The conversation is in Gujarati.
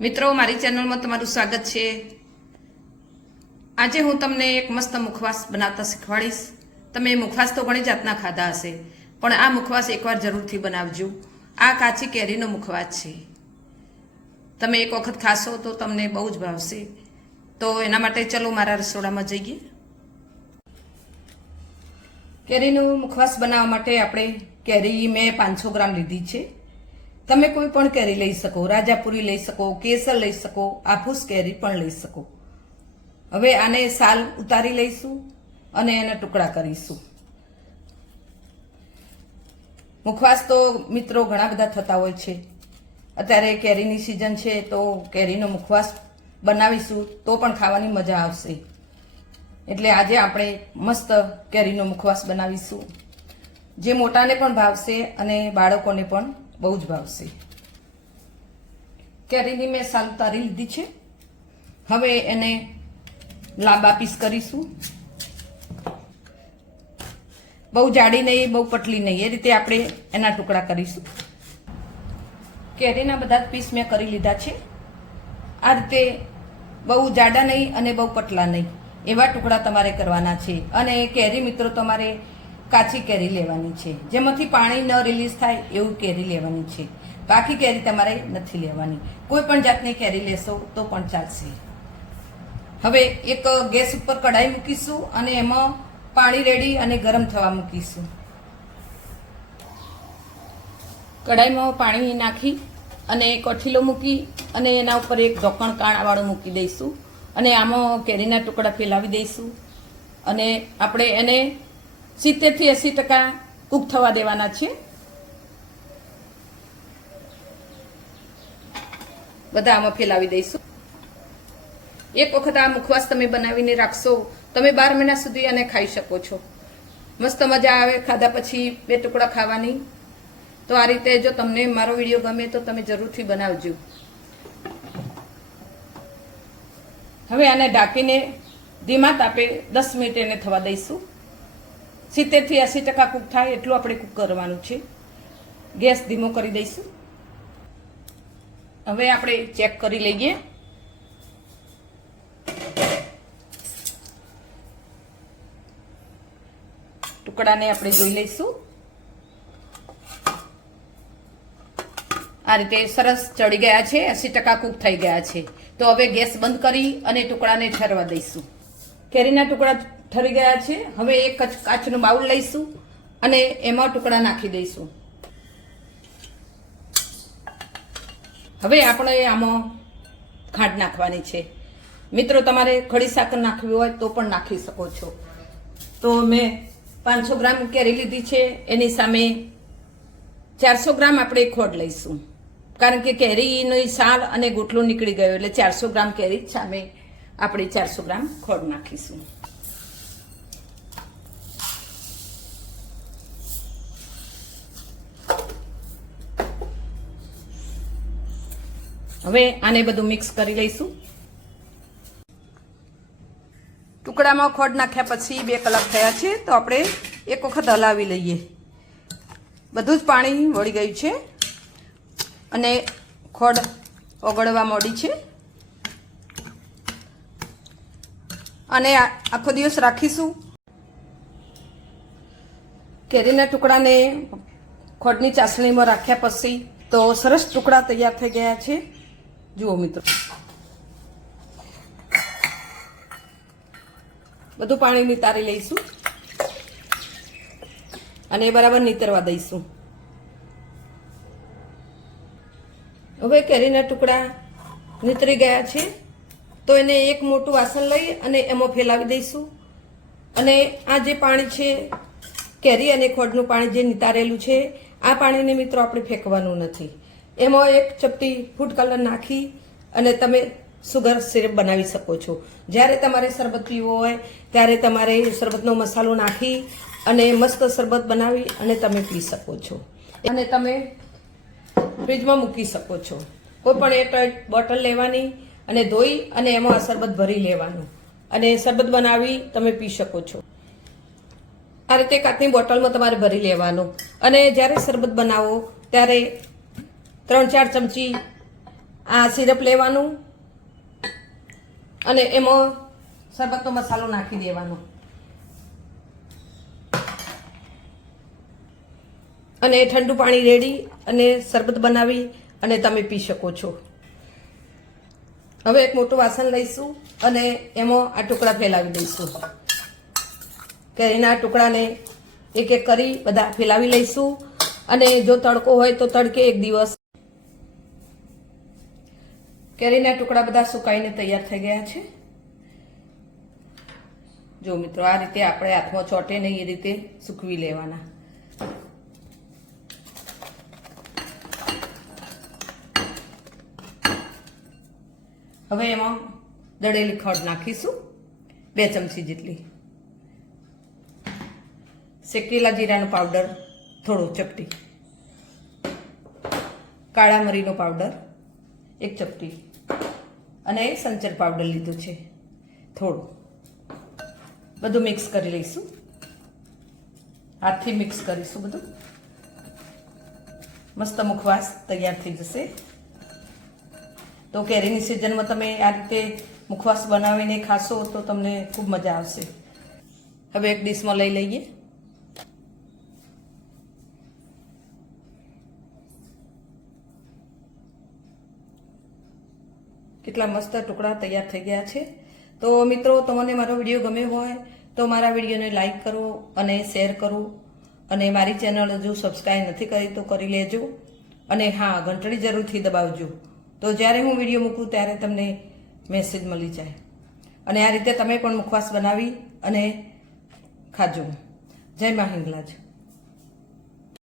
મિત્રો મારી ચેનલમાં તમારું સ્વાગત છે। આજે હું તમને એક મસ્ત મુખવાસ બનાવતા શીખવાડીશ। તમે મુખવાસ તો ઘણી જાતના ખાધા હશે, પણ આ મુખવાસ એકવાર જરૂરથી બનાવજો। આ કાચી કેરીનો મુખવાસ છે। તમે એક વખત ખાશો તો તમને બહુ જ ભાવશે। તો એના માટે ચલો મારા રસોડામાં જઈએ। કેરીનો મુખવાસ બનાવવા માટે આપણે કેરી મેં 500 ગ્રામ લીધી છે। તમે કોઈ પણ કેરી લઈ શકો, રાજાપુરી લઈ શકો, કેસર લઈ શકો, આફૂસ કેરી પણ લઈ શકો। હવે આને સાલ ઉતારી લઈશું અને એના ટુકડા કરીશું। મુખવાસ તો મિત્રો ઘણા બધા થતા હોય છે। અત્યારે કેરીની સિઝન છે તો કેરીનો મુખવાસ બનાવીશું તો પણ ખાવાની મજા આવશે। એટલે આજે આપણે મસ્ત કેરીનો મુખવાસ બનાવીશું, જે મોટાને પણ ભાવશે અને બાળકોને પણ બહુ જ ભાવશે। કેરીની મેં સાલ ઉતારી લીધી છે। હવે એને લાંબા પીસ કરીશું। બહુ જાડી નહીં, બહુ પતલી નહીં, એ રીતે આપણે એના ટુકડા કરીશું। કેરીના બધા પીસ મેં કરી લીધા છે। આ રીતે બહુ જાડા નહીં અને બહુ પતલા નહીં એવા ટુકડા તમારે કરવાના છે। અને કેરી મિત્રો તમારે કાચી કેરી લેવાની છે, જેમાંથી પાણી ન રિલીઝ થાય એવું કેરી લેવાની છે। બાકી કેરી તમારે નથી લેવાની। કોઈ પણ જાતની કેરી લેશો તો પણ ચાલશે। હવે એક ગેસ ઉપર કઢાઈ મૂકીશું અને એમાં પાણી રેડી અને ગરમ થવા મૂકીશું। કઢાઈમાં પાણી નાખી અને કઠીલો મૂકી અને એના ઉપર એક ઢોકણ કાણાવાળું મૂકી દઈશું અને આમાં કેરીના ટુકડા ફેલાવી દઈશું અને આપણે એને 70 થી 80% કૂક થવા દેવાના છે। બધા આમાં ફેલાવી દઈશું। એક વખત આ મુખવાસ તમે બનાવીને રાખશો, તમે 12 મહિના સુધી આને ખાઈ શકો છો। મસ્ત મજા આવે ખાધા પછી 2 ટુકડા ખાવાની। તો આ રીતે જો તમને મારો વિડીયો ગમે તો તમે જરૂરથી બનાવજો। હવે આને ઢાંકીને ધીમા તાપે 10 મિનિટ એને થવા દઈશું। 70 થી 80% કૂક થાય એટલું આપણે કૂક કરવાનું છે। ગેસ ધીમો કરી દઈશું। હવે આપણે ચેક કરી લઈએ। ટુકડાને આપણે જોઈ લઈશું। આ રીતે સરસ ચડી ગયા છે, 80% કૂક થઈ ગયા છે। તો હવે ગેસ બંધ કરી અને ટુકડાને ઠરવા દઈશું। કેરીના ટુકડા ઠરી ગયા છે। હવે એક કાચનું બાઉલ લઈશું અને એમાં ટુકડા નાખી દઈશું। હવે આપણે આમાં ખાંડ નાખવાની છે। મિત્રો તમારે ખડી સાકર નાખવી હોય તો પણ નાખી શકો છો। તો મેં 500 ગ્રામ કેરી લીધી છે, એની સામે 400 ગ્રામ આપણે ખોડ લઈશું, કારણ કે કેરીની સાલ અને ગોટલો નીકળી ગયો એટલે 400 ગ્રામ કેરી સામે આપણે 400 ગ્રામ ખોડ નાખીશું। હવે આને બધું મિક્સ કરી લઈશું। ટુકડામાં ખોડ નાખ્યા પછી 2 કલાક થયા છે તો આપણે એક વખત હલાવી લઈએ। બધું જ પાણી વળી ગયું છે અને ખોડ ઓગળવા માંડી છે અને આખો દિવસ રાખીશું। કેરીના ટુકડાને ખોડની ચાસણીમાં રાખ્યા પછી તો સરસ ટુકડા તૈયાર થઈ ગયા છે। જુઓ મિત્રો, બધું પાણી નિતારી લઈશું અને બરાબર નીતરવા દઈશું। હવે કેરીના ટુકડા નીતરી ગયા છે તો એને એક મોટું વાસણ લઈ અને એમાં ફેલાવી દઈશું અને આ જે પાણી છે, કેરી અને ખોડનું પાણી જે નિતારેલું છે, આ પાણીને મિત્રો આપણે ફેંકવાનું નથી। એમાં 1 ચપટી ફૂડ કલર નાખી અને તમે સુગર સિરપ બનાવી શકો છો। જ્યારે તમારે શરબત પીવો હોય ત્યારે તમારે શરબતનો મસાલો નાખી અને મસ્ત શરબત બનાવી અને તમે પી શકો છો અને તમે ફ્રીજમાં મૂકી શકો છો। કોઈ પણ એક બોટલ લેવાની અને ધોઈ અને એમાં આ શરબત ભરી લેવાનું અને શરબત બનાવી તમે પી શકો છો। આ રીતે કાચની બોટલમાં તમારે ભરી લેવાનું અને જ્યારે શરબત બનાવો ત્યારે 3-4 ચમચી આ સિરપ લેવાનું અને એમાં શરબતનો મસાલો નાખી દેવાનો અને ઠંડુ પાણી રેડી અને શરબત બનાવી અને તમે પી શકો છો. હવે એક મોટું વાસણ લઈશું અને એમાં આ ટુકડા ફેલાવી દઈશું. કેરીના ટુકડાને એક એક કરી બધા ફેલાવી લઈશું અને જો તડકો હોય તો તડકે એક દિવસ. કેરીના ટુકડા બધા સુકાઈને તૈયાર થઈ ગયા છે. જો મિત્રો, આ રીતે આપણે હાથમાં ચોટે નહીં એ રીતે સૂકવી લેવાના. હવે એમાં દળેલી ખડ નાખીશું 2 ચમચી જેટલી. શેકેલા જીરાનો પાવડર થોડો ચપટી, કાળા મરીનો પાવડર 1 ચપટી અને સંચર પાવડર લીધું છે થોડું. બધું મિક્સ કરી લઈશું. હાથથી મિક્સ કરીશું બધું. મસ્ત મુખવાસ તૈયાર થઈ જશે. તો કેરીની સિઝનમાં તમે આ રીતે મુખવાસ બનાવીને ખાશો તો તમને ખૂબ મજા આવશે. હવે એક ડીશમાં લઈ લઈએ. કેટલા મસ્ત ટુકડા તૈયાર થઈ ગયા છે. તો મિત્રો, તમને મારો વિડીયો ગમ્યો હોય તો મારા વિડીયોને લાઈક કરો અને શેર કરો અને મારી ચેનલ હજુ સબસ્ક્રાઈબ નથી કરી તો કરી લેજો અને હા, ઘંટડી જરૂરથી દબાવજો તો જ્યારે હું વિડીયો મૂકું ત્યારે તમને મેસેજ મળી જાય. અને આ રીતે તમે પણ મુખવાસ બનાવી અને ખાજો. જય મા હિંગલાજ.